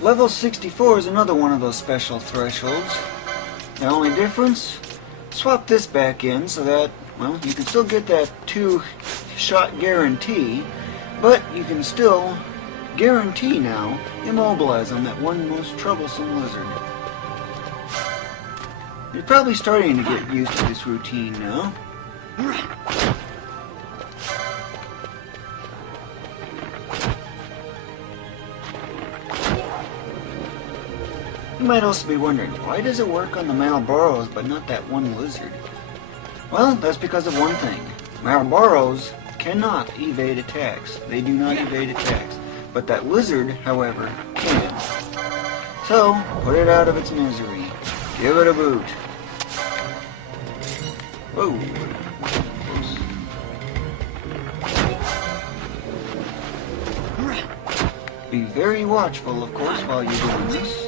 Level 64 is another one of those special thresholds. The only difference? Swap this back in so that, well, you can still get that 2-shot guarantee, but you can still guarantee now immobilize on that one most troublesome lizard. You're probably starting to get used to this routine now. You might also be wondering, why does it work on the malboros but not that one lizard? Well, that's because of one thing. Malboros cannot evade attacks. They do not evade attacks. But that lizard, however, can. So, put it out of its misery. Give it a boot. Whoa. Close. Be very watchful, of course, while you're doing this.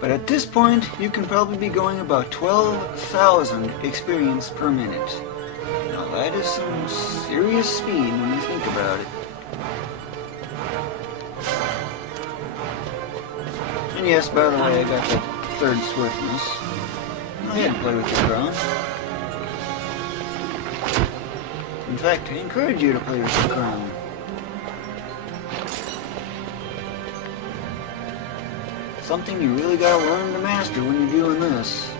But at this point, you can probably be going about 12,000 experience per minute. Now that is some serious speed when you think about it. And yes, by the way, I got that 3rd swiftness. Go ahead and play with your crown. In fact, I encourage you to play with your crown. Something you really gotta learn to master when you're doing this.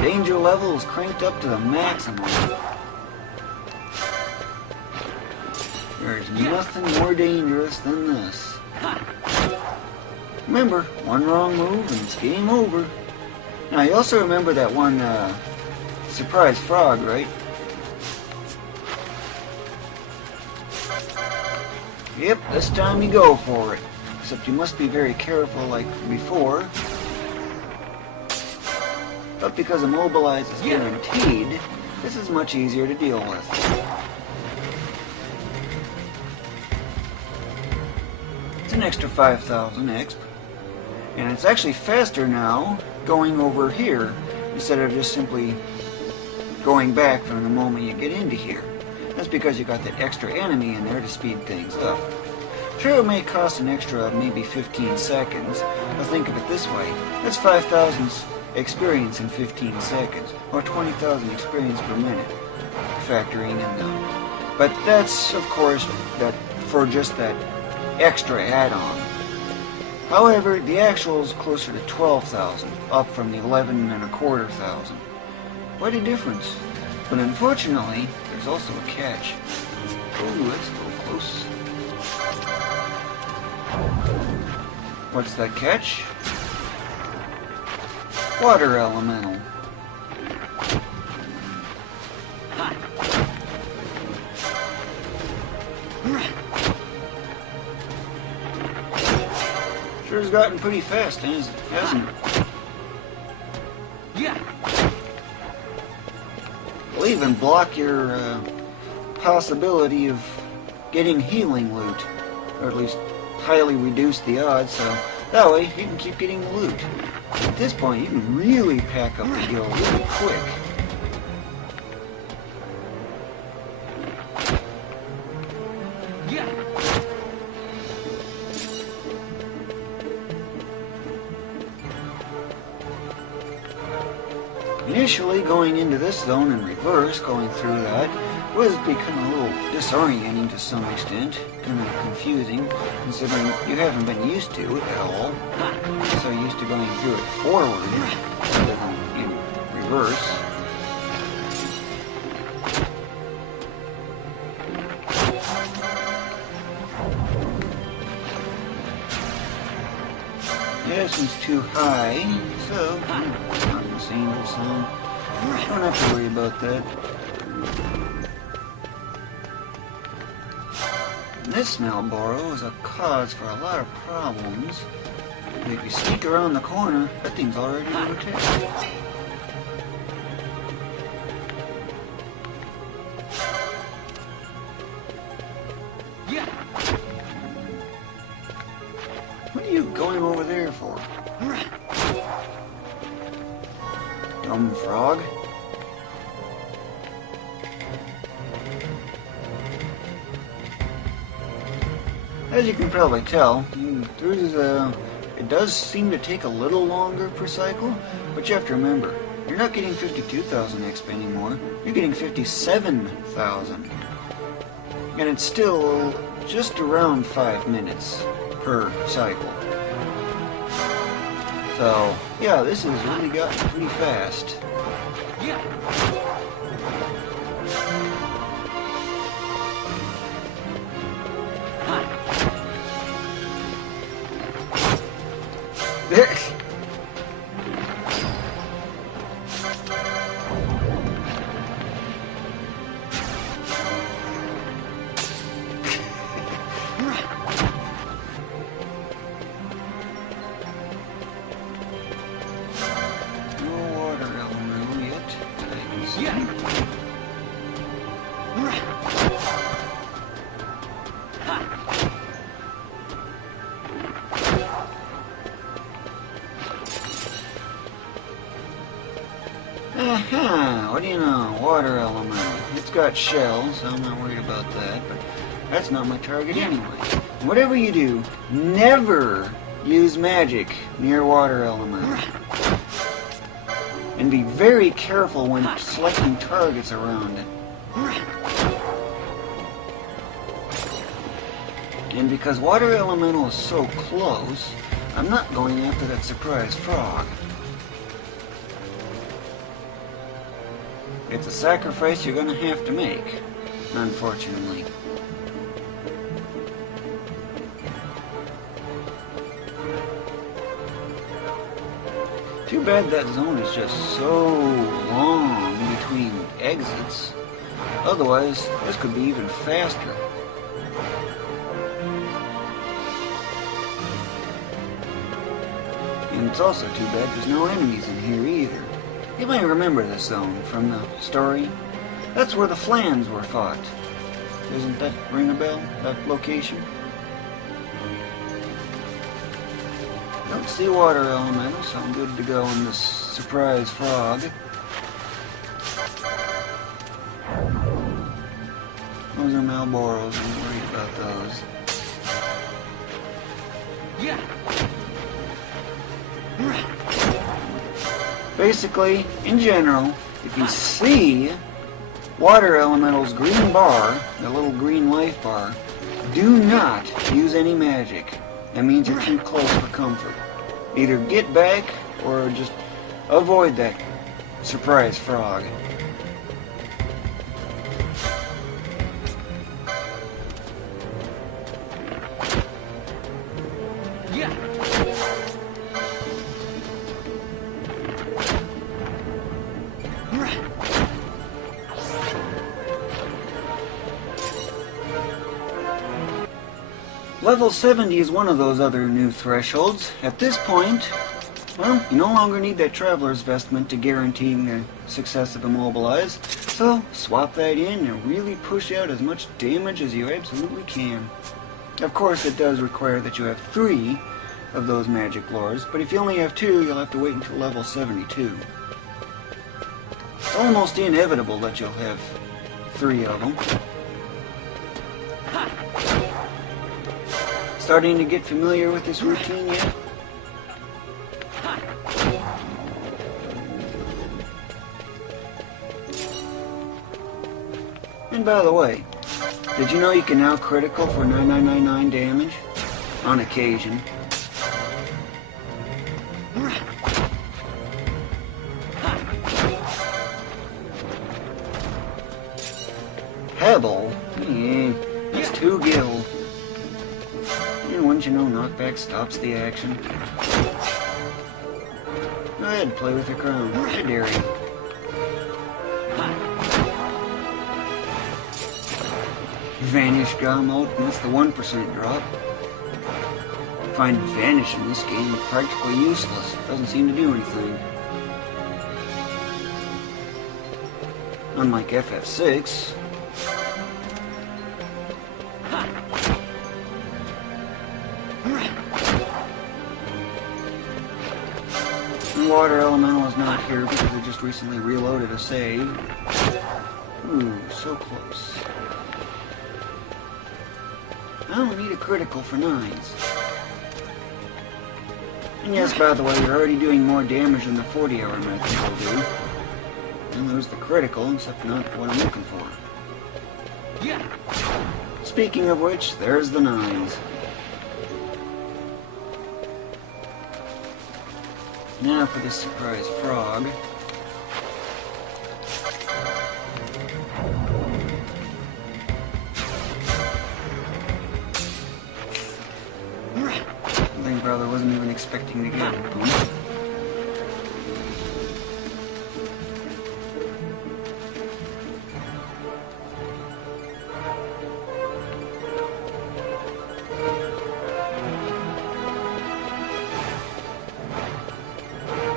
Danger level is cranked up to the maximum. There's nothing more dangerous than this. Remember, one wrong move and it's game over. Now you also remember that one surprise frog, right? Yep, this time you go for it. Except you must be very careful like before. But because immobilize is guaranteed, this is much easier to deal with. It's an extra 5,000 exp. And it's actually faster now going over here instead of just simply going back from the moment you get into here. That's because you got that extra enemy in there to speed things up. Sure, it may cost an extra maybe 15 seconds, but think of it this way. That's 5,000 experience in 15 seconds, or 20,000 experience per minute, factoring in them. But that's, of course, that for just that extra add-on. However, the actual is closer to 12,000, up from the 11,250. Quite a difference. But unfortunately, there's also a catch. Ooh, that's a little close. What's that catch? Water elemental. Sure has gotten pretty fast, hasn't it? Yeah. It'll even block your possibility of getting healing loot, or at least highly reduce the odds, so that way you can keep getting the loot. At this point, you can really pack up the heal really quick. Yeah. Initially, going into this zone in reverse, going through that, was becoming a little disorienting to some extent, kind of confusing, considering you haven't been used to it at all. So used to going through it forward rather than in reverse. Yeah, this one's too high, so not in the same zone. Don't have to worry about that. This malboro is a cause for a lot of problems. If you sneak around the corner, that thing's already under attack. Yeah. What are you going over there for? Dumb frog. As you can probably tell, it does seem to take a little longer per cycle, but you have to remember, you're not getting 52,000 exp anymore, you're getting 57,000. And it's still just around 5 minutes per cycle. So, yeah, this has really gotten pretty fast. Aha! What do you know? Water element. It's got shells, so I'm not worried about that, but that's not my target anyway. Whatever you do, never use magic near water element. And be very careful when selecting targets around it. And because water elemental is so close, I'm not going after that surprise frog. It's a sacrifice you're going to have to make, unfortunately. Too bad that zone is just so long between exits. Otherwise, this could be even faster. And it's also too bad there's no enemies in here either. You might remember this zone from the story. That's where the Flans were fought. Doesn't that ring a bell, that location? Don't see water elemental, so I'm good to go on this surprise frog. Those are malboros, I'm worried about those. Yeah. Basically, in general, if you see water elemental's green bar, the little green life bar, do not use any magic. That means you're too close for comfort. Either get back or just avoid that surprise frog. Level 70 is one of those other new thresholds. At this point, well, you no longer need that traveler's vestment to guarantee the success of immobilize, so swap that in and really push out as much damage as you absolutely can. Of course, it does require that you have 3 of those magic lores, but if you only have 2, you'll have to wait until level 72. It's almost inevitable that you'll have 3 of them. Starting to get familiar with this routine yet? And by the way, did you know you can now critical for 9999 damage? On occasion. Pebble? That's 2 gil. And wouldn't you know, knockback stops the action. Go ahead, play with your crown. I dare you. Vanish Gamot, that's the 1% drop. I find Vanish in this game practically useless. Doesn't seem to do anything. Unlike FF6. Water elemental is not here because I just recently reloaded a save. Ooh, so close. Well, we need a critical for 9s. And yes, by the way, you're already doing more damage than the 40-hour method will do. And there's the critical, except not what I'm looking for. Speaking of which, there's the 9s. Now for this surprise frog. I brother wasn't even expecting to get it.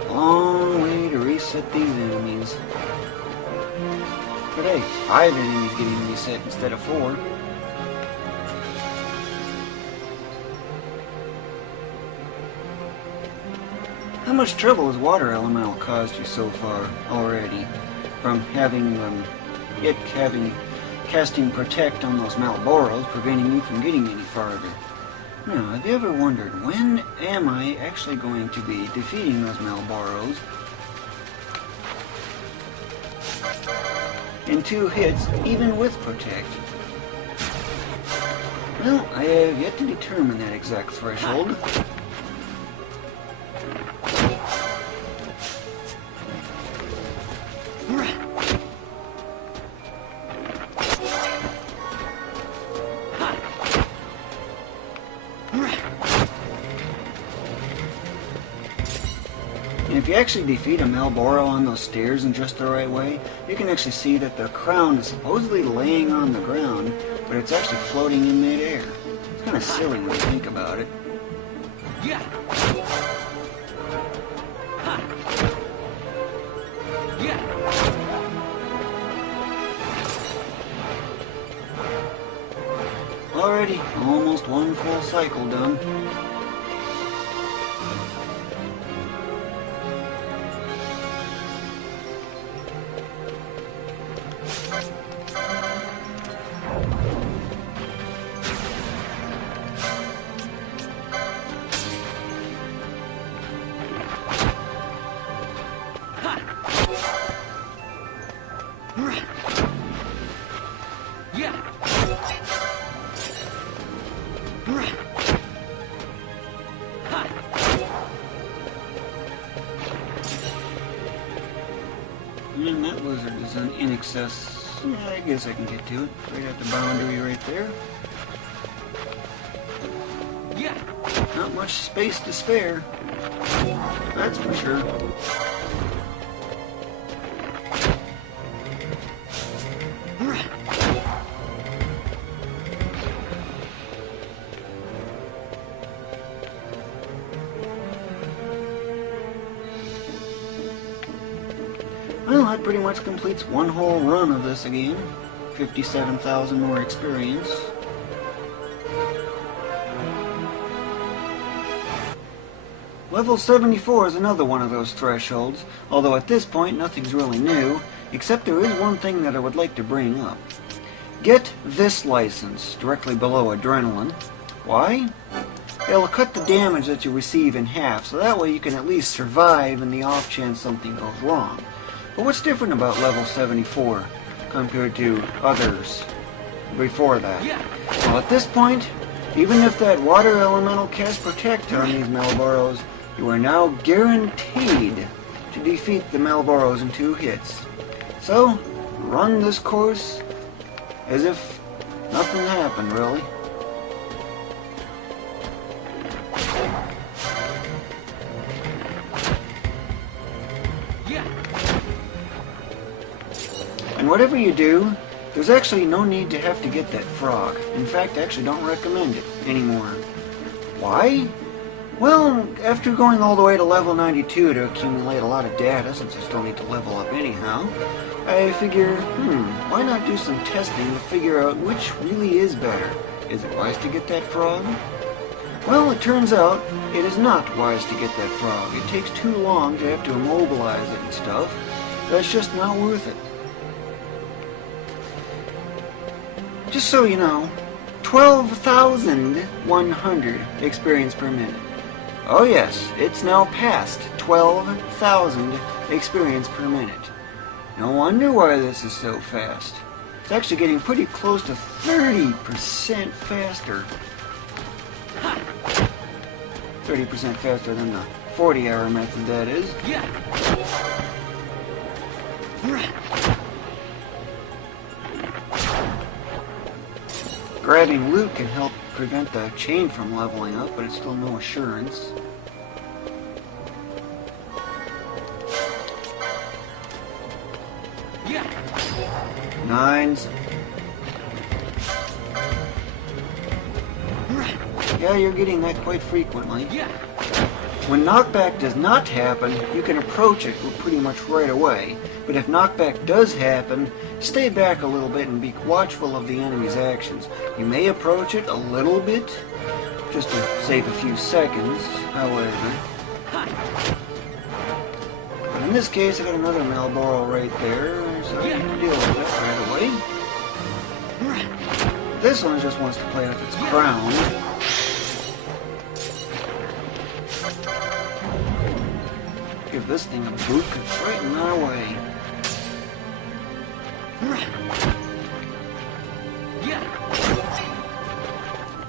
Long way to reset these enemies. But hey, 5 enemies getting reset instead of 4. How much trouble has water elemental caused you so far already? From casting protect on those malboros, preventing you from getting any farther. Now, have you ever wondered, when am I actually going to be defeating those malboros in 2 hits, even with protect? Well, I have yet to determine that exact threshold. And if you actually defeat a malboro on those stairs in just the right way, you can actually see that the crown is supposedly laying on the ground, but it's actually floating in midair. It's kind of silly when you think about it. Already, almost 1 full cycle done. And that lizard is in excess. Yeah, I guess I can get to it. Right at the boundary right there. Not much space to spare. That's for sure. Well, that pretty much completes 1 whole run of this again. 57,000 more experience. Level 74 is another one of those thresholds, although at this point nothing's really new, except there is one thing that I would like to bring up. Get this license directly below Adrenaline. Why? It'll cut the damage that you receive in half, so that way you can at least survive in the off chance something goes wrong. But what's different about level 74 compared to others before that? Well, at this point, even if that water elemental casts protect on these malboros, you are now guaranteed to defeat the malboros in 2 hits. So, run this course as if nothing happened, really. And whatever you do, there's actually no need to have to get that frog. In fact, I actually don't recommend it anymore. Why? Well, after going all the way to level 92 to accumulate a lot of data, since I still need to level up anyhow, I figure, why not do some testing to figure out which really is better? Is it wise to get that frog? Well, it turns out it is not wise to get that frog. It takes too long to have to immobilize it and stuff. That's just not worth it. Just so you know, 12,100 experience per minute. Oh yes, it's now past 12,000 experience per minute. No wonder why this is so fast. It's actually getting pretty close to 30% faster. 30% faster than the 40-hour method, that is. Grabbing loot can help prevent the chain from leveling up, but it's still no assurance. Nines. Yeah, you're getting that quite frequently. When knockback does not happen, you can approach it pretty much right away. But if knockback does happen, stay back a little bit and be watchful of the enemy's actions. You may approach it a little bit, just to save a few seconds, however. But in this case, I got another malboro right there, so I can deal with it right away. This one just wants to play with its crown. Give this thing a boot, it's right in our way.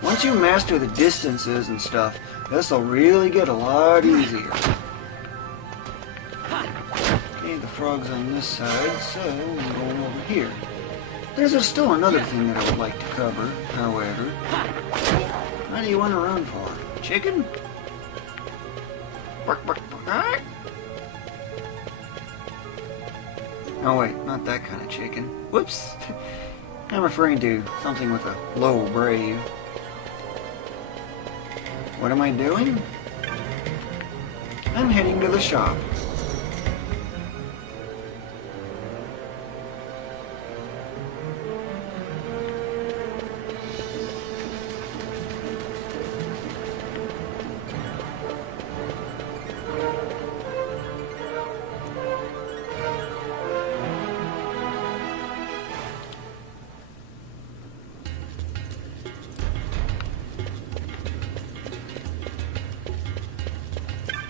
Once you master the distances and stuff, this will really get a lot easier. Okay, the frog's on this side, so I'm going over here. There's still another thing that I would like to cover, however. What do you want to run for? Chicken? Bark, bark, bark. Oh wait, not that kind of chicken. Whoops! I'm referring to something with a low brave. What am I doing? I'm heading to the shop.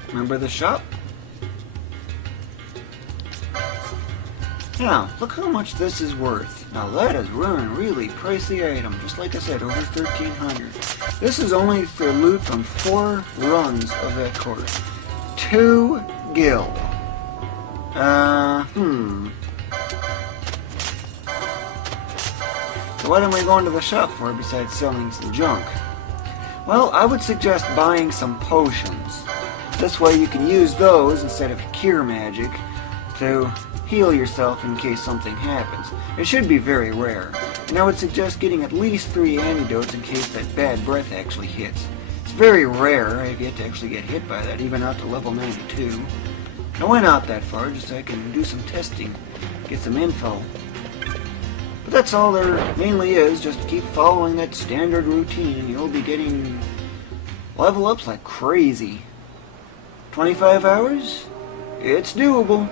Remember the shop? Now, look how much this is worth. Now that is one really pricey item. Just like I said, over 1,300. This is only for loot from 4 runs of that course. 2 gil. So what am I going to the shop for besides selling some junk? Well, I would suggest buying some potions. This way you can use those instead of cure magic to heal yourself in case something happens. It should be very rare. And I would suggest getting at least 3 antidotes in case that bad breath actually hits. It's very rare I get to actually get hit by that, even out to level 92. I went out that far just so I can do some testing, get some info. But that's all there mainly is, just keep following that standard routine and you'll be getting level ups like crazy. 25 hours? It's doable.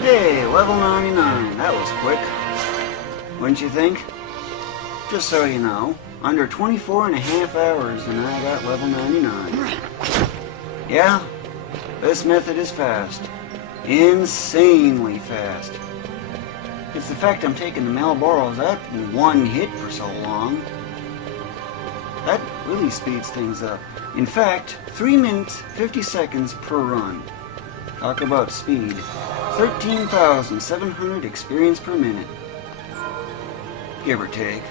Hey, level 99. That was quick. Wouldn't you think? Just so you know, under 24 and a half hours and I got level 99. Yeah, this method is fast. Insanely fast. It's the fact I'm taking the malboros out in one hit for so long. That really speeds things up. In fact, 3 minutes, 50 seconds per run. Talk about speed. 13,700 experience per minute. Give or take.